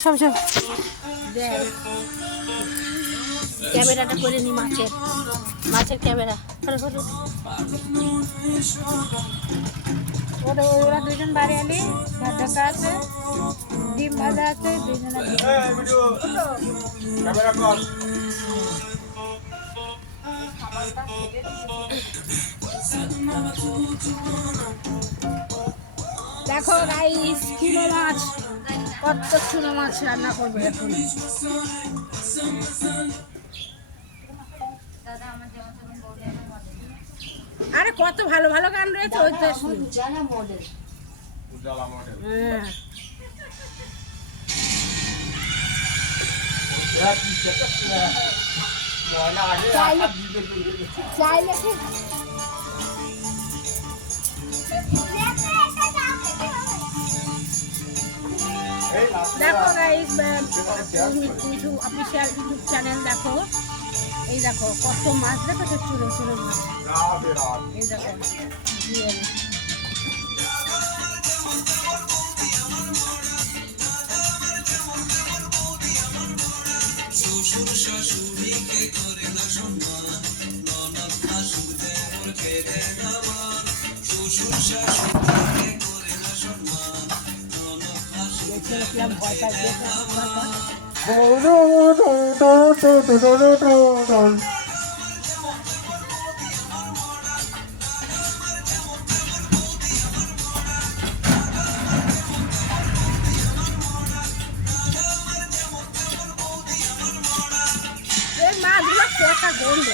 সব সব ক্যামেরাটা করে নি মাছের ক্যামেরা ওরা দুজন বাড়ি আলি ঢাকা আছে ডিম ভাজা আছে দুজনে দেখো গাইস চুনো মাছ কত চুনো মাছ রান্না করবে এখন আরে কত ভালো ভালো গান রয়েছে ওই তো উজালা মডেল চাইলে দেখো guys Mithu official YouTube channel দেখো এই দেখো কত মাছ দেখো তো চুরো চুরো মাছ এই দেখো শ্বশুর শাশুড়িকে করে না সম্মান ননদ শাশুড়ে মোর কেড়ে নেওয়া শ্বশুর শাশুড়িকে করে না সম্মান ননদ শাশুড়ে ভয় পাচ্ছে একটা গন্ধ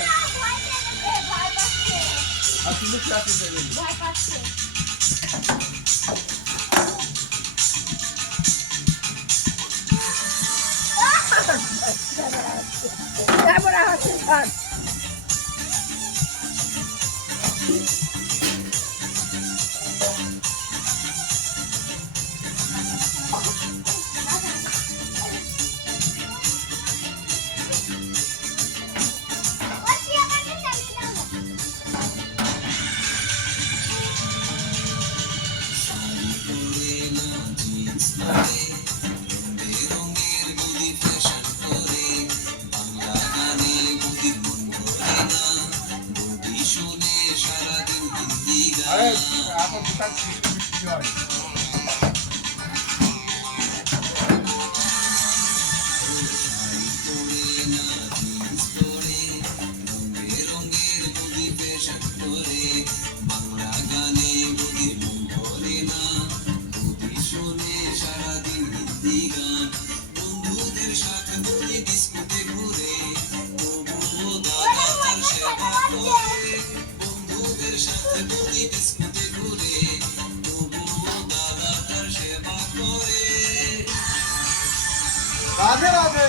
রাধে রাধে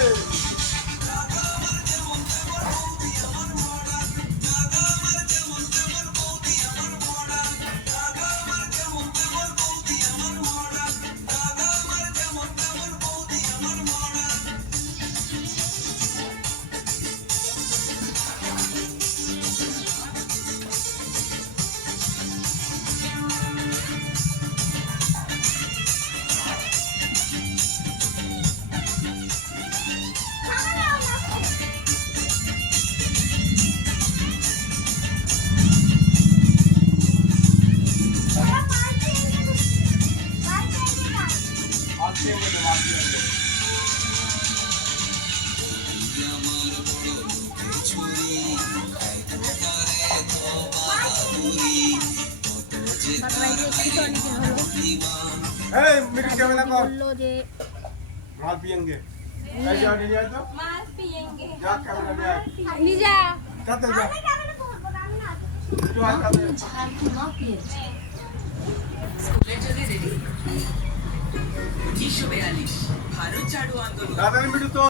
माल पियेंगे माल पियेंगे जा कैमरा में लीजा जाते जा तो आज का स्कूले चले रेडी 1942 भारत ছাড়ো आंदोलन दादा ने बिटू तो